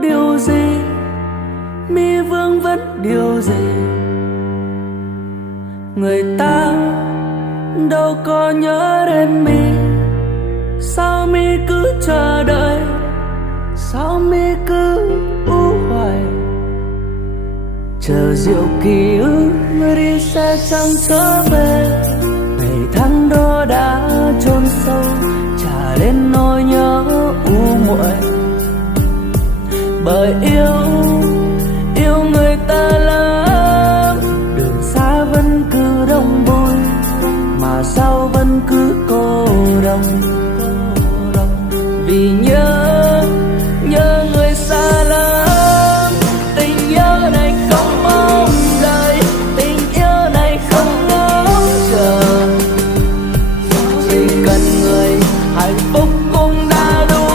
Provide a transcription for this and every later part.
điều gì, mi vương vấn điều gì. Người ta đâu có nhớ đến mi, sao mi cứ chờ đợi, sao mi cứ u hoài. Chờ rượu ký ức đi sẽ chẳng trở về, ngày tháng đó đã chôn sâu, trả đến nỗi nhớ u muội. Bởi yêu người ta lắm, đường xa vẫn cứ đông vui, mà sao vẫn cứ cô đồng. Vì nhớ người xa lắm, tình yêu này không mong đợi, tình yêu này không ngóng chờ. Chỉ cần người hạnh phúc cũng đã đủ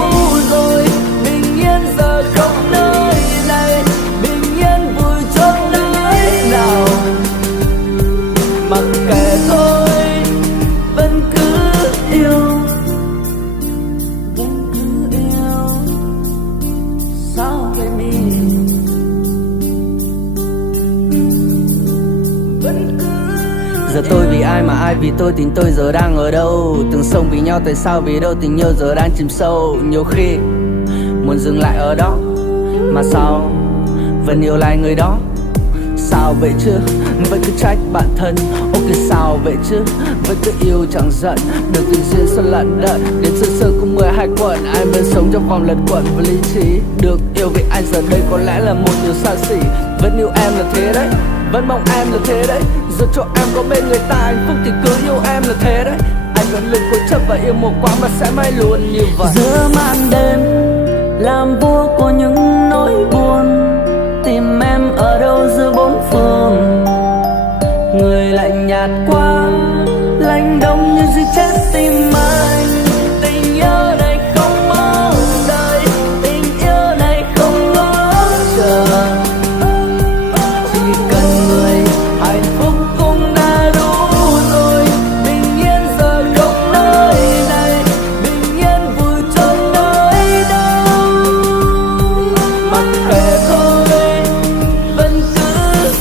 rồi, bình yên giờ không nơi này, bình yên vui chốn nơi nào. Mặc kệ thôi, vẫn cứ yêu, sao vậy mình vẫn cứ. Giờ tôi vì ai mà ai vì tôi, tình tôi giờ đang ở đâu? Từng sống vì nhau tại sao vì đâu, tình yêu giờ đang chìm sâu. Nhiều khi muốn dừng lại ở đó, mà sao vẫn yêu lại người đó. Sao vậy chứ, vẫn cứ trách bản thân. Ok sao vậy chứ, vẫn cứ yêu chẳng giận. Được tình duyên xuân lận đận, đến sơ sơ cũng 12 quận. Ai mới sống trong vòng lẩn quẩn với lý trí. Được yêu vì ai giờ đây có lẽ là một điều xa xỉ. Vẫn yêu em là thế đấy, vẫn mong em là thế đấy. Giờ cho em có bên người ta hạnh phúc thì cứ yêu em là thế đấy. Anh vẫn luôn cố chấp và yêu một quá mà sẽ mãi luôn như vậy. Giữa màn đêm làm vua của những nỗi buồn, tìm em ở đâu giữa bốn phương. Người lạnh nhạt quá, lạnh đông như giết chết tim anh. Tình yêu này không mong đợi, tình yêu này không ngóng chờ. Chỉ cần người hạnh phúc cũng đã đủ rồi, bình yên giờ không nơi này, bình yên vui chốn nơi đâu. Mặc kệ thôi, vẫn cứ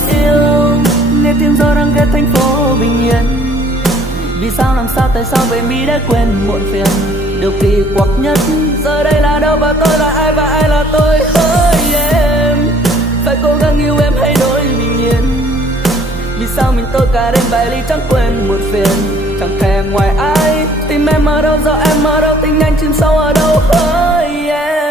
yêu. Nghe tiếng gió đang ghé thành phố bình yên. Vì sao làm sao tại sao vậy mi đã quên muộn phiền. Điều kỳ quặc nhất giờ đây là đâu và tôi là ai và ai là tôi. Hỡi em, phải cố gắng yêu em hay đổi bình yên. Vì sao mình tôi cả đêm bài ly chẳng quên muộn phiền. Chẳng thèm ngoài ai, tìm em ở đâu giờ em ở đâu, tình anh chìm sâu ở đâu. Hỡi em.